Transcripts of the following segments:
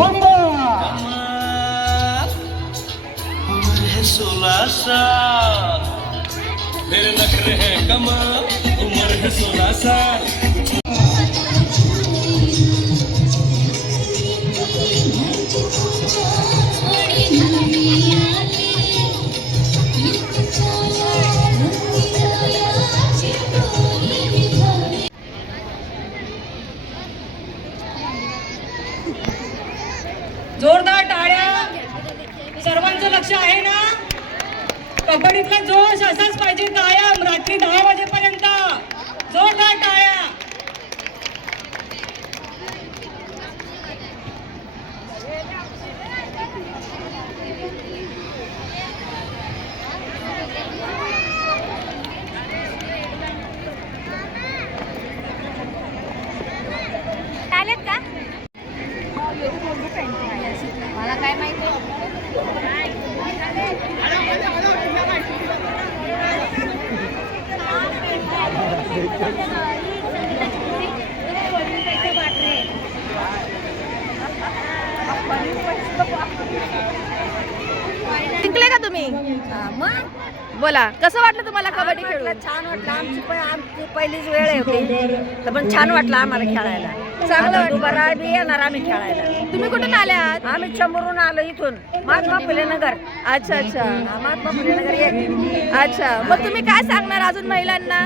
उम्र है 16 साल, मेरे नखरे हैं कमाल, उम्र है 16 साल। जोरदार टाळ्या. सर्वांचं लक्ष आहे ना? कबड्डीतला जोश असाच पाहिजे कायम रात्री 10 वाजेपर्यंत. जोरदार टाळ्या. आलेत का? मला काय माहिती. जिंकले का तुम्ही? मग बोला, कसं वाटलं तुम्हाला कबड्डी खेळून? छान वाटलं. आमची पहिलीच वेळ होती तर पण छान वाटलं आम्हाला खेळायला. चांगलं वाटलं. दुबारा बी येणार आम्ही खेळायला. तुम्ही कुठून आले आहात? आम्ही चंबरून आलो इथून महात्मा फुले नगर. अच्छा अच्छा महात्मा फुले नगर एक. अच्छा, मग तुम्ही काय सांगणार अजून महिलांना?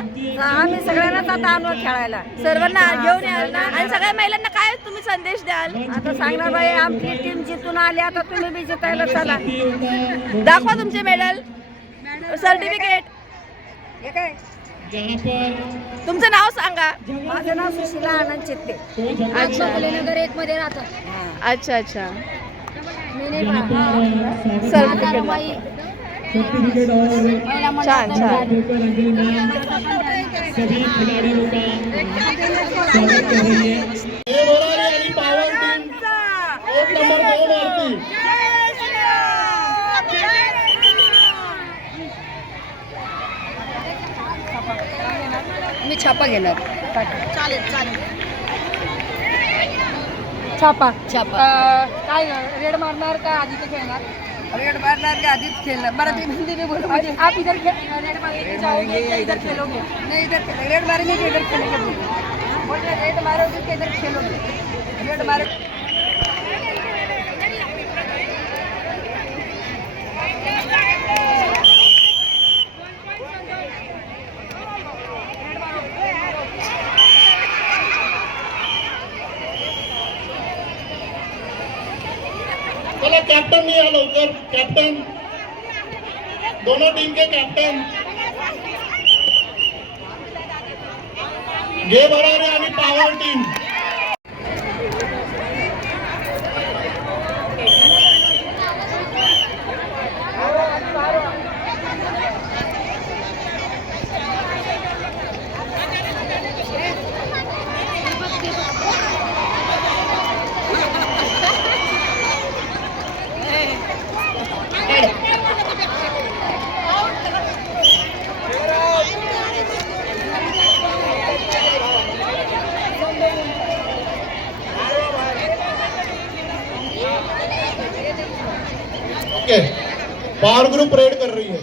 आम्ही सगळ्यांनाच आता आणू खेळायला. सर्वांना घेऊन याल ना? आणि सगळ्या महिलांना काय तुम्ही संदेश द्याल? आता सांगणार बाई आमची टीम जिथून आली आता तुम्ही बी जितायला चला. दाखवा तुमचे मेडल, सर्टिफिकेट. हे काय तुमचं नाव सांगा. माझं नाव सुशीला आनंद चित्ते. अच्छा नगर एक मध्ये राहतो. अच्छा अच्छा. छान छान. सभी खिलाड़ियों का स्वागत कर रही है आणि पावर टीम 1 नंबर 2 मारती. मी छापा घेणार. चालेल चालेल. छापा छापा काय रेड मारणार का आधी ते खेळणार? रेड मारणार के आधीच खेळणार. मराठी हिंदी में बोलो. आप इधर रेड मारेंगे जाओगे या इधर खेलोगे? नहीं इधर खेलेंगे. रेड मारेंगे कि इधर खेलेंगे? बोल रहे रेड मारोगे कि इधर खेलोगे? रेड मारे. चला कॅप्टन नहीं आलो लवकर. कॅप्टन, दोनों टीम के कॅप्टन घे बरारे आणि power team. Power group red कर रही है.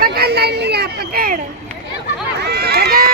पकड़ लाइन लिया. पकड़ पकड़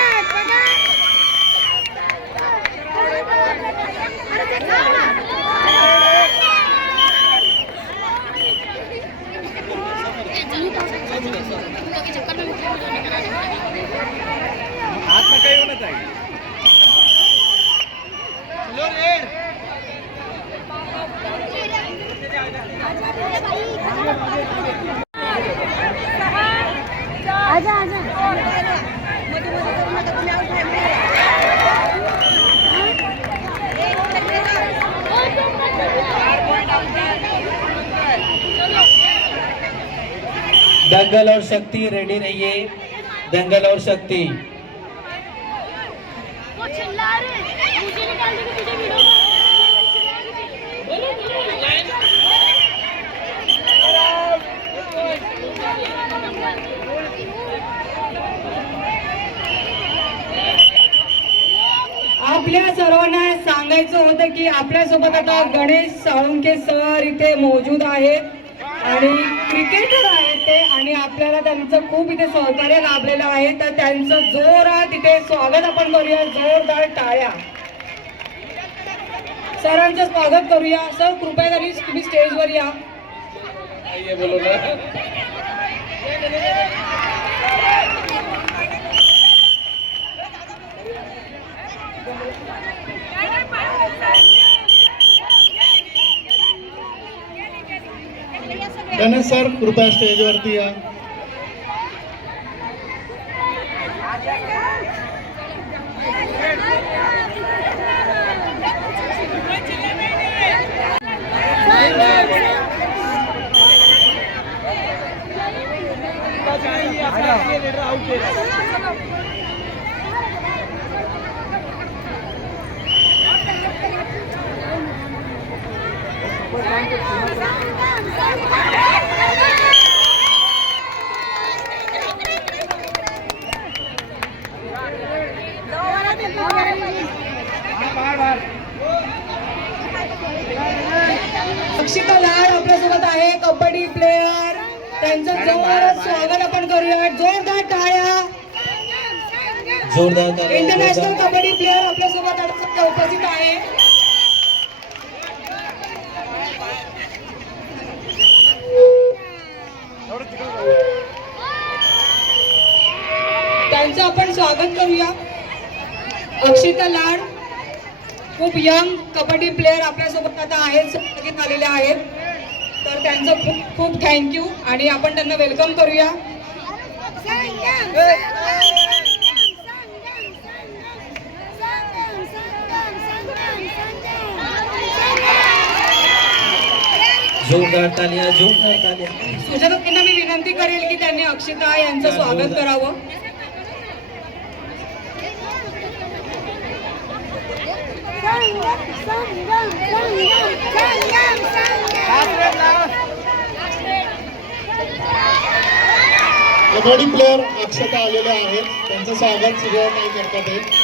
दंगल और शक्ति रेडी रहिए, दंगल और शक्ति। वो चिल्ला रहे हैं, मुझे निकाल देंगे तुझे वीडियो में। आपल्या सर्वांना सांगायचं होतं की आपल्यासोबत आता गणेश साळुंके सर इथे मौजूद आहेत आणि क्रिकेटर आहेत ते, आणि आपल्याला त्यांचं खूप इथे सहकार्य लाभलेलं आहे, तर त्यांचं जोरात इथे स्वागत आपण करूया, जोरदार टाळ्या. सरांचं स्वागत करूया. सर कृपया तरी तुम्ही स्टेजवर या. गणेश सर कृपया स्टेजवरती या. अक्षिता लाड आपल्यासोबत आहे, कबड्डी प्लेयर. त्यांचं जोरदार स्वागत आपण करूया, जोरदार टाळ्या. जोरदार टाळ्या. इंटरनॅशनल कबड्डी प्लेयर आपल्यासोबत आता उपस्थित आहे. त्यांचं आपण स्वागत करूया. अक्षिता लाड खूप यंग कबड्डी प्लेयर आपल्यासोबत आता आहेत, सहभागी झालेले आहेत, तर त्यांचं खूप खूप थँक्यू आणि आपण त्यांना वेलकम करूया. जोरदार तालिया, जोरदार तालिया. सुजाताताईंना मी विनंती करेल की त्यांनी अक्षिता यांचं स्वागत करावं. कबड्डी प्लेयर अक्षता आलेले आहेत, त्यांचं स्वागत सगळं काही करतात आहे.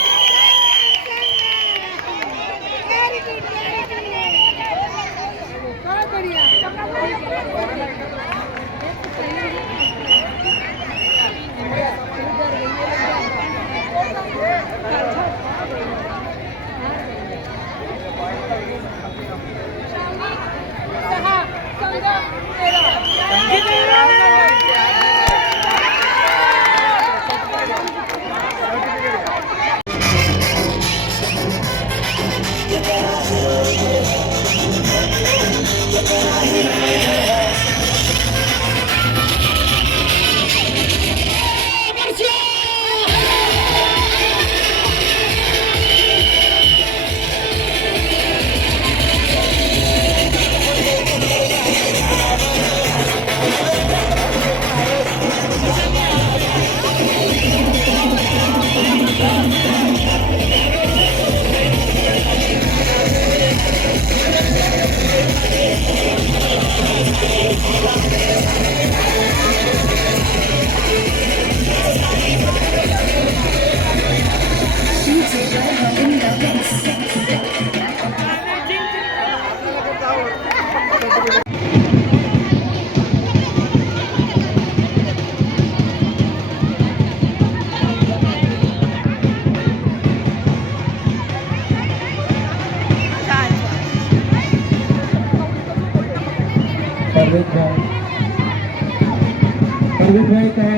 परवेज भाई का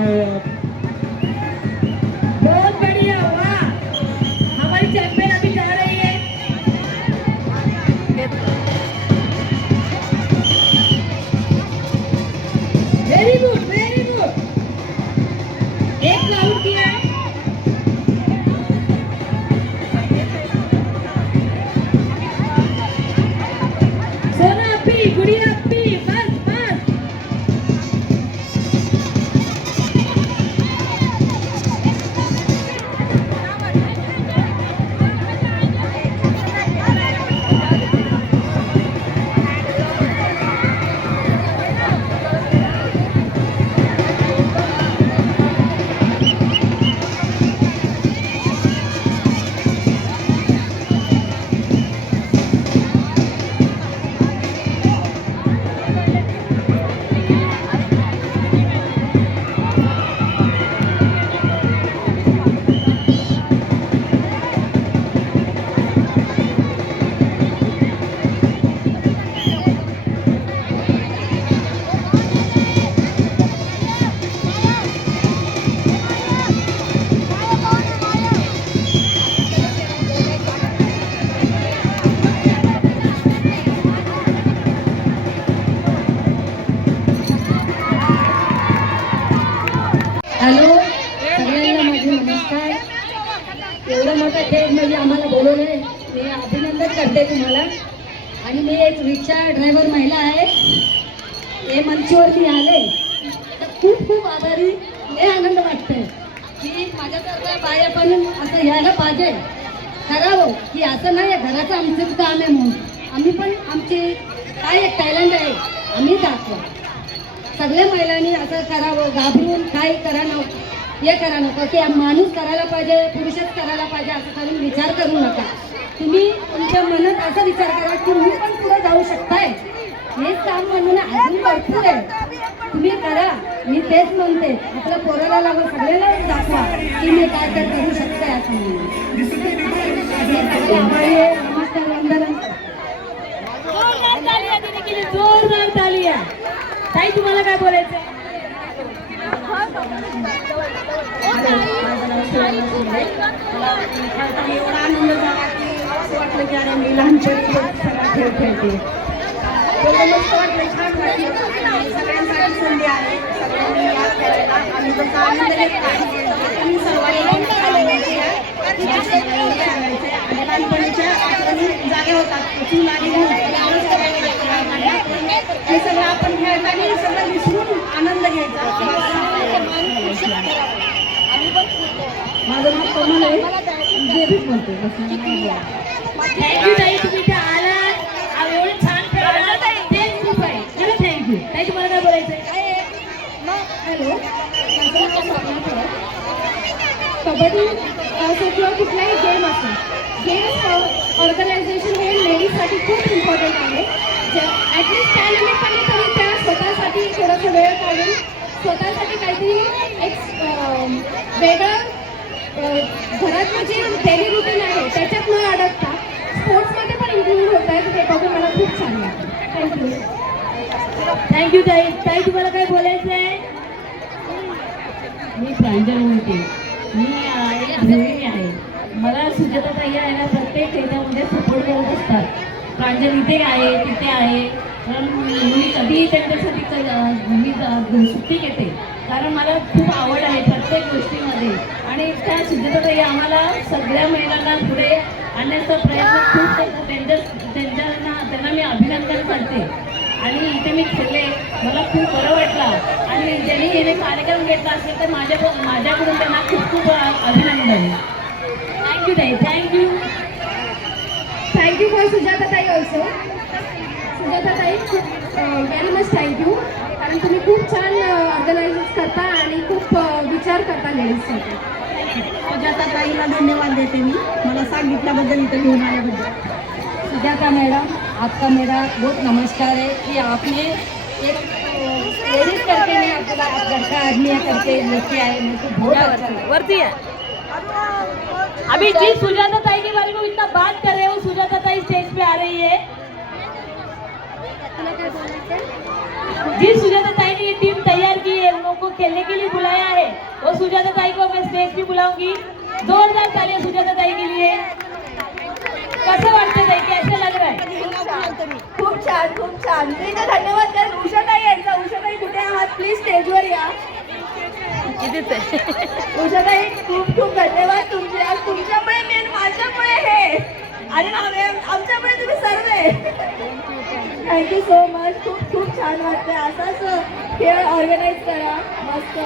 बहुत बढ़िया, वाह, हमारी चैंपियन अभी जा रही है. Very good, very good. एक आउट किया है. सोना अपी, गुड़िया अपी, बस बस. हॅलो सगळ्यांना माझे नमस्कार. एवढं मोठं स्टेज म्हणजे आम्हाला बोलवलंय, मी अभिनंदन करते तुम्हाला. आणि मी एक रिक्षा ड्रायव्हर महिला आहे, हे मंचवरती आले तर खूप खूप आभारी. लय आनंद वाटतंय की माझ्यासारख्या बाया पण असं यायला पाहिजे, करावं की असं नाही घराचं आमचं काम आहे म्हणून आम्ही पण आमचे काय एक टॅलेंट आहे आम्ही दाखवा. सगळ्या महिलांनी असं करावं, घाबरून काय करा नको, हे करा नको की माणूस करायला पाहिजे, पुरुषच करायला पाहिजे असं करून विचार करू नका. तुम्ही तुमच्या मनात असा विचार करा की तुम्ही पण पुढे जाऊ शकताय. हेच काम म्हणून अजून भरपूर आहे, तुम्ही करा. मी तेच म्हणते आपल्या पोराला लागून सगळ्याला दाखवा की मी काय काय करू शकते असं म्हणून. आभारी आहे. नमस्कार, वंदना. जोरदार ताली आहे. ताई तुम्हाला काय बोलायचं आहे? एवढा आनंद झाला की असं वाटलं की अरे मी लहानपणी सगळा खेळ खेळते. एवढं मस्त वाटलं, छान वाटलं. सगळ्यांसाठी संधी आहे, सगळ्यांनी या खेळायला आम्ही जसा आनंद घेतला तुम्ही सर्वांनी सांगायचे आणि लहानपणीच्या आठवणी जागे होतात. चूल आणि मूल हे सगळं आपण खेळताना सगळं विसरून आनंद घ्यायचा. माझं नाव कमल आहे, देवीच म्हणते. थँक्यू ताई, तुम्ही इथे आलात, एवढं छान खेळाला, तेच खूप आहे. चला थँक्यू. ताई तुम्हाला काय बोलायचं आहे? हॅलो, कबड्डी असो किंवा कुठलाही गेम असो, गेम्स ऑर्गनायझेशन हे लेडीजसाठी खूप इम्पॉर्टंट आहे. ॲटलिस्ट त्या निमित्ताने तरी त्या स्वतःसाठी थोडासा वेळ काढून स्वतःसाठी काहीतरी एक वेगळं घरातलं जे डेली रुटीन आहे त्याच्यात न अडकता स्पोर्ट्समध्ये पण इन्क्लूड होत आहे. ते बघून मला खूप छान वाटतं. थँक्यू. थँक्यू ताई. ताई तुम्हाला काय बोलायचं आहे? मी प्रांजल म्हणते, मी एक गृहिणी आहे. मला सुजाता ताई आहे ना प्रत्येक ह्याच्यामध्ये सपोर्ट करत असतात. प्रांजल इथे आहे, तिथे आहे, कारण मी कधीही त्यांच्यासाठी मी सुट्टी घेते, कारण मला खूप आवड आहे प्रत्येक गोष्टीमध्ये. आणि त्या सुजाता ताई आम्हाला सगळ्या महिलांना पुढे आणण्याचा प्रयत्न खूप करतात. त्यांना मी अभिनंदन करते. आणि इथे मी खेळले, मला खूप बरं वाटलं. आणि ज्यांनी येणे कार्यक्रम घेतला असेल तर माझ्याकडून त्यांना खूप खूप अभिनंदन. थँक्यू ताई. थँक्यू. थँक्यू फॉर सुजाता ताई ऑल्सो. सुजाता ताई खूप व्हेरी मच थँक्यू, कारण तुम्ही खूप छान ऑर्गनायझ करता आणि खूप विचार करता लेडीजसाठी. सुजाता ताईला धन्यवाद देते मी, मला सांगितल्याबद्दल, इथं घेऊन आल्याबद्दल. सुजाता मैडम, आपका मेरा बहुत नमस्कार है कि आपने एक लेडीज करके नहीं आपका घर का आदमी करके लेके आए, मेरे को बहुत अच्छा लगा. वरती है. अभी जिस सुजाता ताई के बारे में इतना बात कर रहे हो, सुजाता ताई स्टेज पे आ रही है. जिस सुजाता ताई ने ये टीम तैयार की है, उन लोगों को खेलने के लिए बुलाया है, वो सुजाता ताई को मैं स्टेज पे बुलाऊंगी. जोरदार तालियां सुजाता ताई के लिए. कसं वाटतं ताई, कैसे लग रहा है? खूप छान, खूप छान. मी तर धन्यवाद द्याल उषाताई यांचा. उषाताई कुठे आहात? प्लीज स्टेजवर या. इथेच आहे. उषाताई खूप खूप धन्यवाद तुमचे. आज तुमच्यामुळे मेन माझ्यामुळे हे आणि आमच्यामुळे तुम्ही सर्व. Thank you so much. खूप खूप छान वाटतंय. असाच खेळ ऑर्गनाईज करा मस्त.